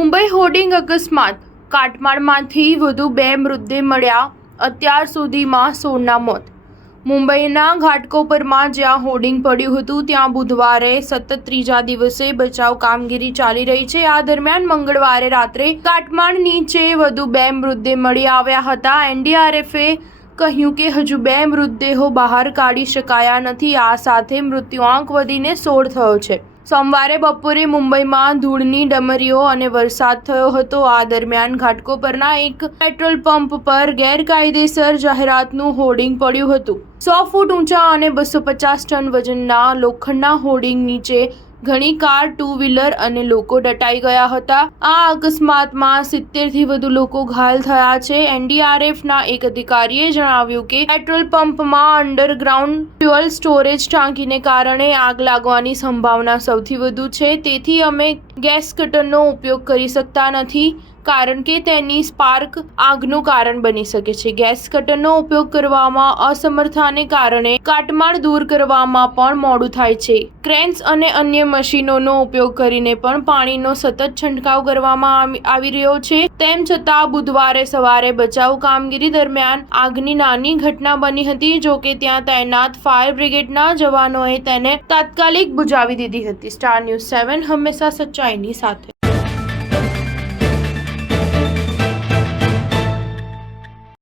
Mumbai hoarding અકસ્માત, કાટમાળમાંથી વધુ 2 મૃતદેહ મળ્યા, અત્યાર સુધીમાં 16ના મોત। મુંબઈના ઘાટકોપરમાં જ્યાં હોર્ડિંગ પડ્યું હતું ત્યાં બુધવારે સતત ત્રીજા દિવસે બચાવ કામગીરી ચાલી રહી છે। આ દરમિયાન મંગળવારે રાત્રે કાટમાળ નીચે વધુ 2 મૃતદેહ મળી આવ્યા હતા। એનડીઆરએફે કહ્યું કે હજુ 2 મૃતદેહો બહાર કાઢી શકાયા નથી। આ સાથે મૃત્યુઆંક વધીને 16 થયો છે। સોમવારે બપોરે મુંબઈમાં ધૂળની ડમરીઓ અને વરસાદ થયો હતો। આ દરમિયાન ઘાટકોપરના એક પેટ્રોલ પંપ પર ગેરકાયદેસર જાહેરાતનું હોર્ડિંગ પડ્યું હતું। 100 ફૂટ ઊંચા અને 250 ટન વજનના લોખંડના હોર્ડિંગ નીચે ઘણી કાર, ટુ વ્હીલર અને લોકો દટાઈ ગયા હતા। આ અકસ્માતમાં 70થી વધુ લોકો ઘાયલ થયા છે। એનડીઆરએફના એક અધિકારીએ જણાવ્યું કે પેટ્રોલ પંપમાં અંડરગ્રાઉન્ડ ફ્યુઅલ સ્ટોરેજ ટાંકીને કારણે આગ લાગવાની સંભાવના સૌથી વધુ છે। તેથી અમે ગેસ કટરનો ઉપયોગ કરી શકતા નથી કારણ કે તેની સ્પાર્ક આગનું કારણ બની શકે છે। ગેસ કટરનો ઉપયોગ કરવામાં અસમર્થતાને કારણે કાટમાળ દૂર કરવામાં પણ મોડું થાય છે। ક્રેન્સ અને અન્ય મશીનોનો ઉપયોગ કરીને પણ પાણીનો સતત છંટકાવ કરવામાં આવી રહ્યો છે। તેમ છતાં બુધવારે સવારે બચાવ કામગીરી દરમિયાન આગની નાની ઘટના બની હતી। જો કે ત્યાં તૈનાત ફાયર બ્રિગેડના જવાનોએ તેને તાત્કાલિક બુઝાવી દીધી હતી। સ્ટાર ન્યૂઝ 7 હંમેશા સચ્ચાઈની સાથે।